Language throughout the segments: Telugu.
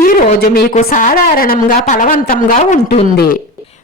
ఈ రోజు మీకు సాధారణంగా ఫలవంతంగా ఉంటుంది.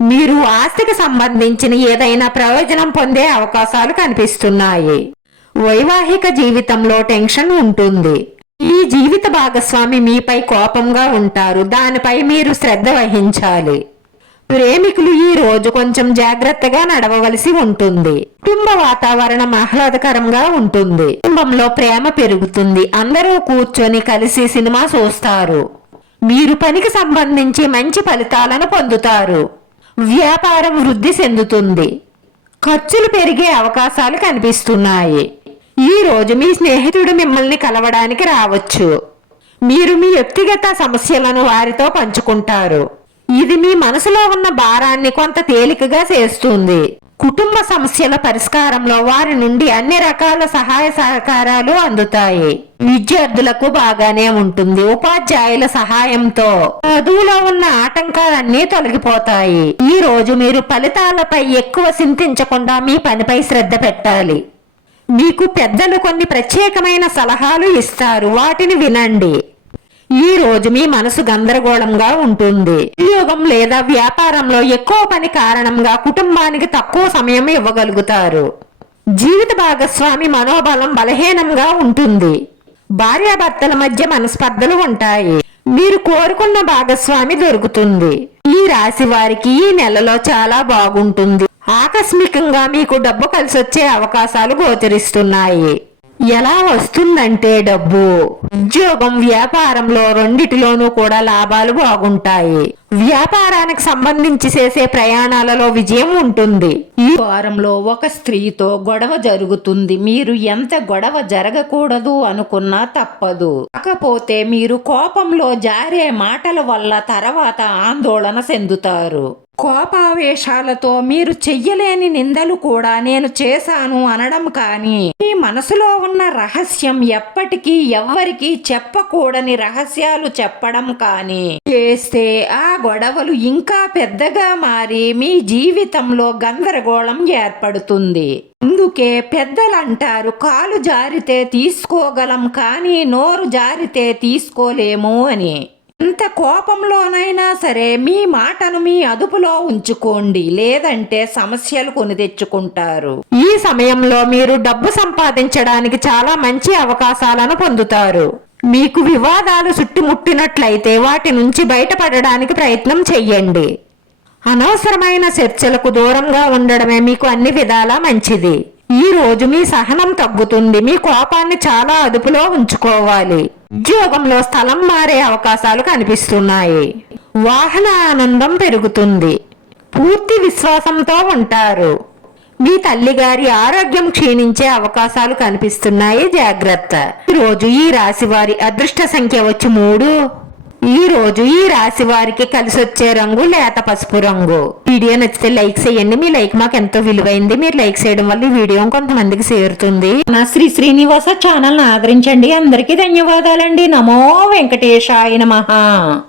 మీరు ఆస్తికి సంబంధించిన ఏదైనా ప్రయోజనం పొందే అవకాశాలు కనిపిస్తున్నాయి. వైవాహిక జీవితంలో టెన్షన్ ఉంటుంది. ఈ జీవిత భాగస్వామి మీపై కోపంగా ఉంటారు. దానిపై మీరు శ్రద్ధ వహించాలి. ప్రేమికులు ఈ రోజు కొంచెం జాగ్రత్తగా నడవవలసి ఉంటుంది. కుటుంబ వాతావరణం ఆహ్లాదకరంగా ఉంటుంది. కుటుంబంలో ప్రేమ పెరుగుతుంది. అందరూ కూర్చొని కలిసి సినిమా చూస్తారు. మీరు పనికి సంబంధించి మంచి ఫలితాలను పొందుతారు. వ్యాపారం వృద్ధి చెందుతుంది. ఖర్చులు పెరిగే అవకాశాలు కనిపిస్తున్నాయి. ఈ రోజు మీ స్నేహితుడు మిమ్మల్ని కలవడానికి రావచ్చు. మీరు మీ వ్యక్తిగత సమస్యలను వారితో పంచుకుంటారు. ఇది మీ మనసులో ఉన్న భారాన్ని కొంత తేలికగా చేస్తుంది. కుటుంబ సమస్యల పరిష్కారంలో వారి నుండి అన్ని రకాల సహాయ సహకారాలు అందుతాయి. విద్యార్థులకు బాగానే ఉంటుంది. ఉపాధ్యాయుల సహాయంతో చదువులో ఉన్న ఆటంకాలన్నీ తొలగిపోతాయి. ఈ రోజు మీరు ఫలితాలపై ఎక్కువ చింతించకుండా మీ పనిపై శ్రద్ధ పెట్టాలి. మీకు పెద్దలు కొన్ని ప్రత్యేకమైన సలహాలు ఇస్తారు. వాటిని వినండి. ఈ రోజు మీ మనసు గందరగోళంగా ఉంటుంది. ఉద్యోగం లేదా వ్యాపారంలో ఎక్కువ పని కారణంగా కుటుంబానికి తక్కువ సమయం ఇవ్వగలుగుతారు. జీవిత భాగస్వామి మనోబలం బలహీనంగా ఉంటుంది. భార్యాభర్తల మధ్య మనస్పర్ధలు ఉంటాయి. మీరు కోరుకున్న భాగస్వామి దొరుకుతుంది. ఈ రాశి వారికి ఈ నెలలో చాలా బాగుంటుంది. ఆకస్మికంగా మీకు డబ్బు కలిసొచ్చే అవకాశాలు గోచరిస్తున్నాయి. ఎలా వస్తుందంటే డబ్బు? ఉద్యోగం వ్యాపారంలో రెండిటిలోనూ కూడా లాభాలు బాగుంటాయి. వ్యాపారానికి సంబంధించి చేసే ప్రయాణాలలో విజయం ఉంటుంది. ఈ వారంలో ఒక స్త్రీతో గొడవ జరుగుతుంది. మీరు ఎంత గొడవ జరగకూడదు అనుకున్నా తప్పదు. కాకపోతే మీరు కోపంలో జారే మాటల వల్ల తర్వాత ఆందోళన చెందుతారు. కోపావేశాలతో మీరు చెయ్యలేని నిందలు కూడా నేను చేశాను అనడం కానీ మీ మనసులో ఉన్న రహస్యం ఎప్పటికీ ఎవ్వరికీ చెప్పకూడని రహస్యాలు చెప్పడం కానీ చేస్తే ఆ గొడవలు ఇంకా పెద్దగా మారి మీ జీవితంలో గందరగోళం ఏర్పడుతుంది. అందుకే పెద్దలు అంటారు కాలు జారితే తీసుకోగలం కానీ నోరు జారితే తీసుకోలేము అని. ఎంత కోపంలోనైనా సరే మీ మాటను మీ అదుపులో ఉంచుకోండి లేదంటే సమస్యలు కొని తెచ్చుకుంటారు. ఈ సమయంలో మీరు డబ్బు సంపాదించడానికి చాలా మంచి అవకాశాలను పొందుతారు. మీకు వివాదాలు చుట్టుముట్టినట్లయితే వాటి నుంచి బయటపడడానికి ప్రయత్నం చెయ్యండి. అనవసరమైన చర్చలకు దూరంగా ఉండడమే మీకు అన్ని విధాలా మంచిది. ఈ రోజు మీ సహనం తగ్గుతుంది మీ కోపాన్ని చాలా అదుపులో ఉంచుకోవాలి. ఉద్యోగంలో స్థలం మారే అవకాశాలు కనిపిస్తున్నాయి. వాహన ఆనందం పెరుగుతుంది. పూర్తి విశ్వాసంతో ఉంటారు. మీ తల్లిగారి ఆరోగ్యం క్షీణించే అవకాశాలు కనిపిస్తున్నాయి. జాగ్రత్త. రోజు ఈ రాశి వారి అదృష్ట సంఖ్య వచ్చి మూడు. ఈ రోజు ఈ రాశి వారికి కలిసి వచ్చే రంగు లేత పసుపు రంగు. వీడియో నచ్చితే లైక్ చేయండి. మీ లైక్ మాకు ఎంతో విలువైంది. మీరు లైక్ చేయడం వల్ల ఈ వీడియో కొంతమందికి చేరుతుంది. నా శ్రీ శ్రీనివాస ఛానల్ ఆదరించండి. అందరికీ ధన్యవాదాలండి. నమో వెంకటేశాయ మహా